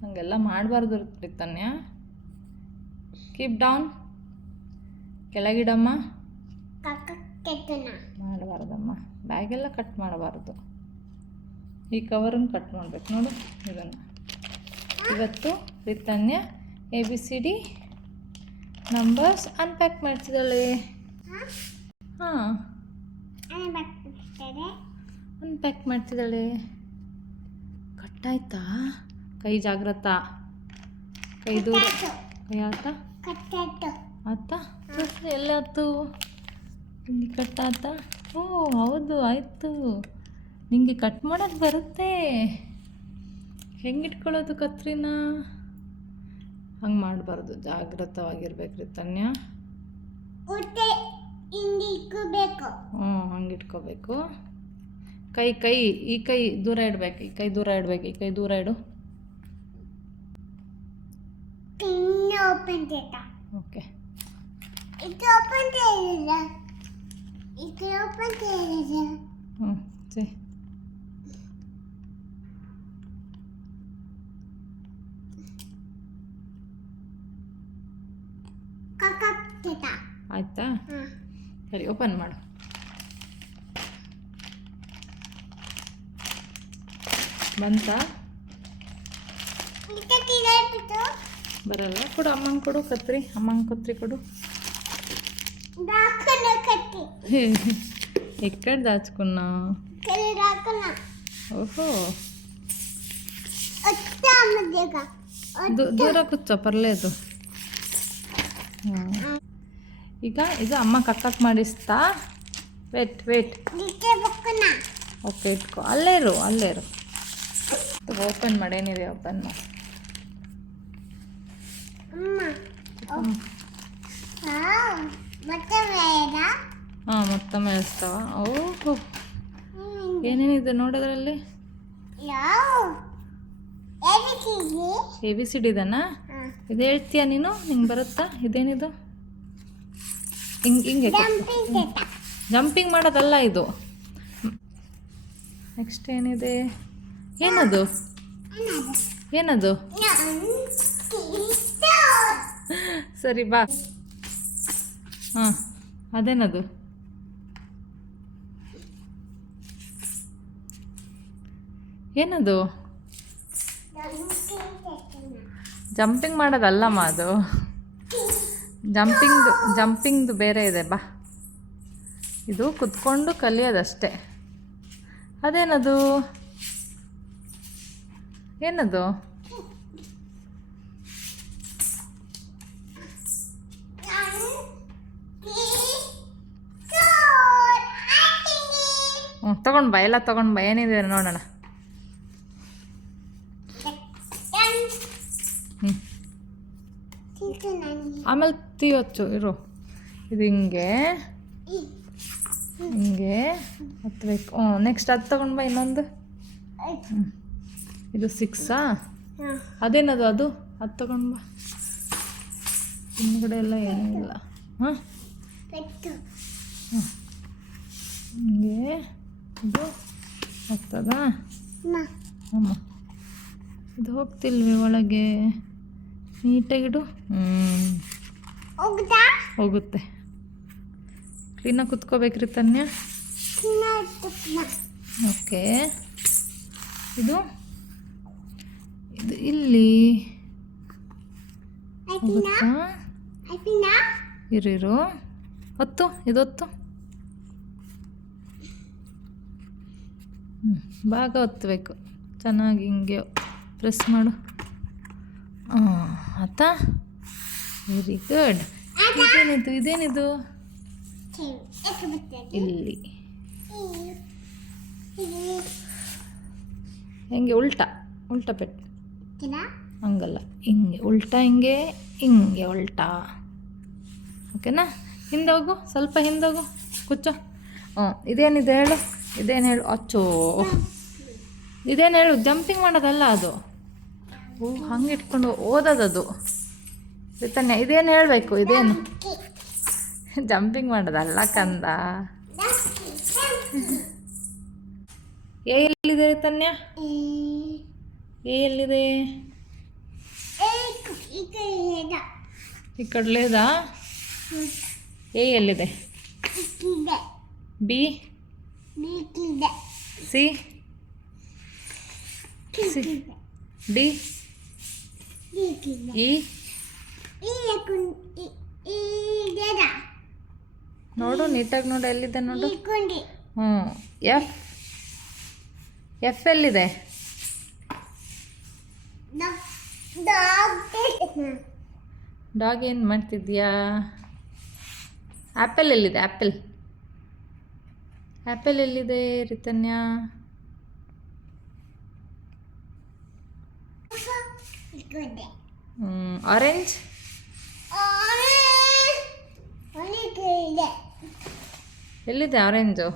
ಹಂಗೆಲ್ಲ ಮಾಡಬಾರ್ದು Ritanya. Keep down. ಕೆಳಗಿಡಮ್ಮ. ಮಾಡಬಾರ್ದಮ್ಮ. ಬ್ಯಾಗೆಲ್ಲ ಕಟ್ ಮಾಡಬಾರ್ದು. ಈ ಕವರನ್ನು ಕಟ್ ಮಾಡಬೇಕು ನೋಡು ಇದನ್ನು. ಇವತ್ತು ರಿತನ್ಯ ABCD ನಂಬರ್ಸ್ ಅನ್ಪ್ಯಾಕ್ ಮಾಡ್ತಿದ್ದಾಳೆ. ಹಾಂ, ಅನ್ಪ್ಯಾಕ್ ಮಾಡ್ತಿದ್ದಾಳೆ. ಕಟ್ಟಾಯ್ತಾ? ಕೈ ಜಾಗ್ರತ. ಕೈ ದೂರ. ಕೈ ಆತ ಆತ ಎಲ್ಲ ಆಯ್ತು. ಇಲ್ಲಿ ಕಟ್ಟಾತ. ಓ ಹೌದು, ಆಯಿತು. ನಿಂಗೆ ಕಟ್ ಮಾಡೋಕ್ಕೆ ಬರುತ್ತೆ. ಹೆಂಗಿಟ್ಕೊಳ್ಳೋದು ಕತ್ರಿನ? ಹಂಗೆ ಮಾಡಬಾರ್ದು, ಜಾಗ್ರತವಾಗಿರ್ಬೇಕು ರಿತನ್ಯ. ಹಂಗೆ ಇಟ್ಕೋಬೇಕು. ಕೈ ಈ ಕೈ ದೂರ ಇಡಬೇಕು. ಈ ಕೈ ದೂರ ಇಡಬೇಕು. ಈ ಕೈ ದೂರ ಇಡು. ಓಕೆ. ಸರಿ. ಆಯ್ತಾ? ಸರಿ, ಓಪನ್ ಮಾಡು. ಬಂತಾ? ಬರಲ್ಲ. ಕೊಡು ಅಮ್ಮಂಗೆ, ಕೊಡು ಕತ್ರಿ. ಅಮ್ಮಂಗೆ ಕತ್ರಿ ಕೊಡು. ఎక్కడ దాచుకున్నా? ఓహో, దూర కూర్చో, పర్లేదు. ಈಗ ಇದು ಅಮ್ಮ ಕಕ್ಕಕ್ಕೆ ಮಾಡಿಸ್ತಾ. ವೇಟ್. ಓಕೆ, ಇಟ್ಕೋ. ಅಲ್ಲೇ ಇರು. ಓಪನ್ ಮಾಡೇನಿದೆ, ಓಪನ್ ಮಾಡಿ. ಹಾಂ, ಮತ್ತೊಮ್ಮೆ ಹೇಳ್ತಾವ. ಓಹೋ, ಏನೇನಿದೆ ನೋಡೋದ್ರಲ್ಲಿ? ABCD ಇದನ್ನ. ಇದು ಹೇಳ್ತೀಯ ನೀನು? ನಿಂಗೆ ಬರುತ್ತಾ? ಇದೇನಿದು? ಹಿಂಗೆ ಜಂಪಿಂಗ್ ಮಾಡೋದಲ್ಲ ಇದು. ನೆಕ್ಸ್ಟ್ ಏನಿದೆ? ಏನದು? ಸರಿ ಬಾ. ಹಾಂ, ಅದೇನದು? ಏನದು? ಜಂಪಿಂಗ್ ಮಾಡೋದಲ್ಲಮ್ಮ ಅದು. ಜಂಪಿಂಗ್ದು ಬೇರೆ ಇದೆ. ಬಾ, ಇದು ಕುತ್ಕೊಂಡು ಕಲಿಯೋದಷ್ಟೇ. ಅದೇನದು? ಏನದು? ತಗೊಂಡು ಬಾ, ಎಲ್ಲ ತಗೊಂಡು ಬಾ. ಏನಿದೆ ನೋಡೋಣ. ಆಮೇಲೆ ತೀ ಹೊಚ್ಚು ಇರು. ಇದು ಹಿಂಗೆ ಹತ್ಬೇಕು. ನೆಕ್ಸ್ಟ್ ಅದು ತಗೊಂಡು ಬಾ. ಇನ್ನೊಂದು. ಇದು 6. ಅದೇನದು? ಅದು ತಗೊಂಡು ಬಾ. ಹಿಂದ್ಗಡೆ ಎಲ್ಲ ಏನೂ ಇಲ್ಲ. ಹಾಂ, ಹಿಂಗೆ ಇದು ಹೋಗ್ತದಾ? ಅಮ್ಮ, ಇದು ಹೋಗ್ತಿಲ್ವೇ ಒಳಗೆ? ನೀಟಾಗಿಡು. ಹೋಗುತ್ತೆ. ಕ್ಲೀನಾಗಿ ಕುತ್ಕೋಬೇಕ್ರಿ ತನ್ಯ. ಓಕೆ. ಇದು ಇಲ್ಲಿ ಹೋಗುತ್ತಾ? ಇರು. ಇದು ಹೊತ್ತು. ಭಾಗ ಒತ್ತಬೇಕು. ಚೆನ್ನಾಗಿ ಹಿಂಗೆ ಪ್ರೆಸ್ ಮಾಡು. ಆತಾ? Very good. ಇದೇನಿದು? ಇಲ್ಲಿ ಹೆಂಗೆ? ಉಲ್ಟಾ ಪೆಟ್ಟು. ಹಂಗಲ್ಲ, ಹಿಂಗೆ ಉಲ್ಟಾ. ಹಿಂಗೆ ಉಲ್ಟಾ. ಓಕೆನಾ? ಹಿಂದೋಗು, ಸ್ವಲ್ಪ ಹಿಂದೋಗು. ಕುಚ್ಚು. ಇದೇನಿದೆ ಹೇಳು? ಅಚ್ಚೋ, ಇದೇನು ಹೇಳು? ಜಂಪಿಂಗ್ ಮಾಡೋದಲ್ಲ ಅದು. ಹಂಗೆ ಇಟ್ಕೊಂಡು ಓದೋದದು ರಿತನ್ಯ. ಇದೇನು ಹೇಳಬೇಕು? ಇದೇನು ಜಂಪಿಂಗ್ ಮಾಡೋದಲ್ಲ ಕಂದ. ಎ ಎಲ್ಲಿದೆ ತನ್ಯ? ಎ ಎಲ್ಲಿದೆ? ಈ ಕಡೆ ಲೇದಾ? ಎ ಎಲ್ಲಿದೆ? ಬಿ ಸಿ ಡಿ ಇ ನೋಡು, ನೀಟಾಗಿ ನೋಡು, ಎಲ್ಲಿದೆ ನೋಡು. ಹ್ಞೂ. ಎಫ್ ಎಫ್ ಎಲ್ಲಿದೆ? ಡಾಗ್ ಏನು ಮಾಡ್ತಿದ್ಯಾ? ಆ್ಯಪಲ್ ಎಲ್ಲಿದೆ? ಆ್ಯಪಲ್ ಆ್ಯಪಲ್ ಎಲ್ಲಿದೆ ರಿತನ್ಯ? ಆರೆಂಜ್ ಎಲ್ಲಿದೆ? ಆರೆಂಜು.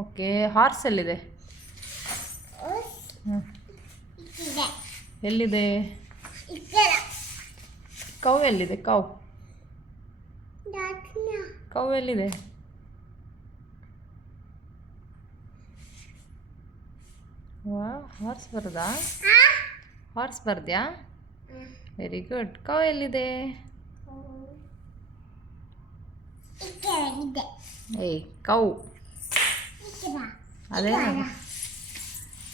ಓಕೆ. ಹಾರ್ಸ್ ಎಲ್ಲಿದೆ? ಎಲ್ಲಿದೆ? ಕೌ ಎಲ್ಲಿದೆ? ಕೌ ಕೌ ಎಲ್ಲಿದೆ? ವಾ, ಹಾರ್ಸ್ ಬರ್ದಾ? ಹಾರ್ಸ್ ಬರ್ದ್ಯಾ? Very good. ಕೌ ಎಲ್ಲಿದೆ? ಏಯ್ ಕೌ ಅದೇನದು?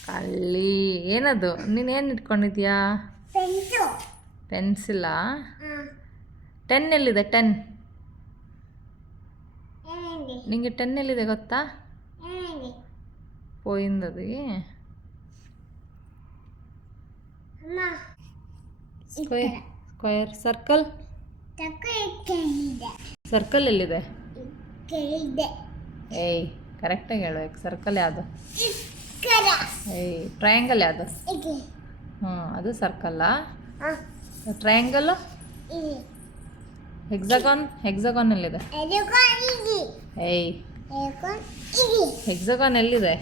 ಕಳ್ಳಿ. ಏನದು? ನೀನೇನು ಇಟ್ಕೊಂಡಿದ್ಯಾ? ಪೆನ್ಸಿಲ್ಲಾ? 10 ಎಲ್ಲಿದೆ? 10 ನಿಂಗೆ 10 ಎಲ್ಲಿದೆ ಗೊತ್ತಾ? ಪೋಯಿಂದದಿ. ಸ್ಕ್ವೇರ್. ಸರ್ಕಲ್. ಸರ್ಕಲ್ ಎಲ್ಲಿದೆ? ಏಯ್ ಕರೆಕ್ಟಾಗಿ ಹೇಳ್ಬೇಕು. ಸರ್ಕಲ್ ಯಾವುದು? ಏಯ್ ಟ್ರಯಾಂಗಲ್ ಯಾವುದು? ಹ್ಞೂ, ಅದು ಸರ್ಕಲ್ಲಾ? ಟ್ರಯಾಂಗಲ್ಲು? ಹೆಕ್ಸಾಗಾನ್. ಹೆಕ್ಸಾಗಾನ್ ಎಲ್ಲಿದೆ? ಏಯ್ ಹೆಕ್ಸಾಗಾನ್ ಎಲ್ಲಿದೆ?